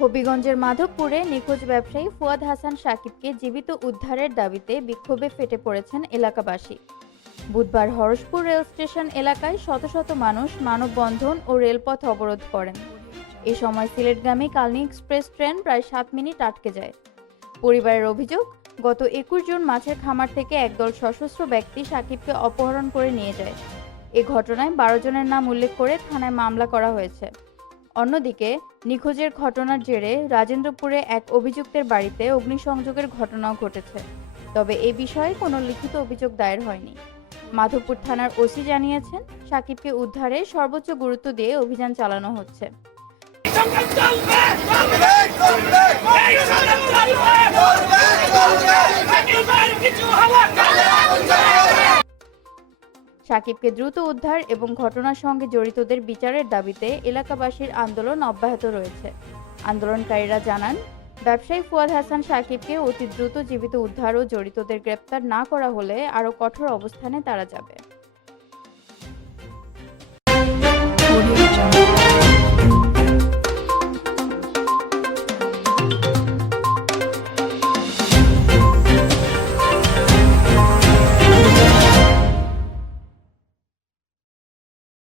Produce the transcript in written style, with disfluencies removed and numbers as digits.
হবিগঞ্জের মাধবপুরে নিখোঁজ ব্যবসায়ী ফুয়াদ হাসান সাকিবকে জীবিত উদ্ধারের দাবিতে বিক্ষোভে ফেটে পড়েছেন এলাকাবাসী। বুধবার হরসপুর রেল স্টেশন এলাকায় শত শত মানুষ মানববন্ধন ও রেলপথ অবরোধ করেন। এ সময় সিলেটগামী কালনী এক্সপ্রেস ট্রেন প্রায় 7 মিনিট আটকে যায়। পরিবারের অভিযোগ, গত 21 জুন মাছের খামার থেকে একদল সশস্ত্র ব্যক্তি সাকিবকে অপহরণ করে নিয়ে যায়। এ ঘটনায় 12 জনের নাম উল্লেখ করে থানায় মামলা করা হয়েছে। অন্যদিকে নিখোঁজের ঘটনার জেরে রাজেন্দ্রপুরে এক অভিযুক্তের বাড়িতে অগ্নিসংযোগের ঘটনাও ঘটেছে, তবে এ বিষয়ে কোনো লিখিত অভিযোগ দায়ের হয়নি। মাধবপুর থানার ওসি জানিয়েছেন, সাকিবকে উদ্ধারে সর্বোচ্চ গুরুত্ব দিয়ে অভিযান চালানো হচ্ছে। সাকিবকে দ্রুত উদ্ধার এবং ঘটনার সঙ্গে জড়িতদের বিচারের দাবিতে এলাকাবাসীর আন্দোলন অব্যাহত রয়েছে। আন্দোলনকারীরা জানান, ব্যবসায়ী ফুয়াদ হাসান সাকিবকে অতি দ্রুত জীবিত উদ্ধার ও জড়িতদের গ্রেপ্তার না করা হলে আরও কঠোর অবস্থানে তারা যাবে।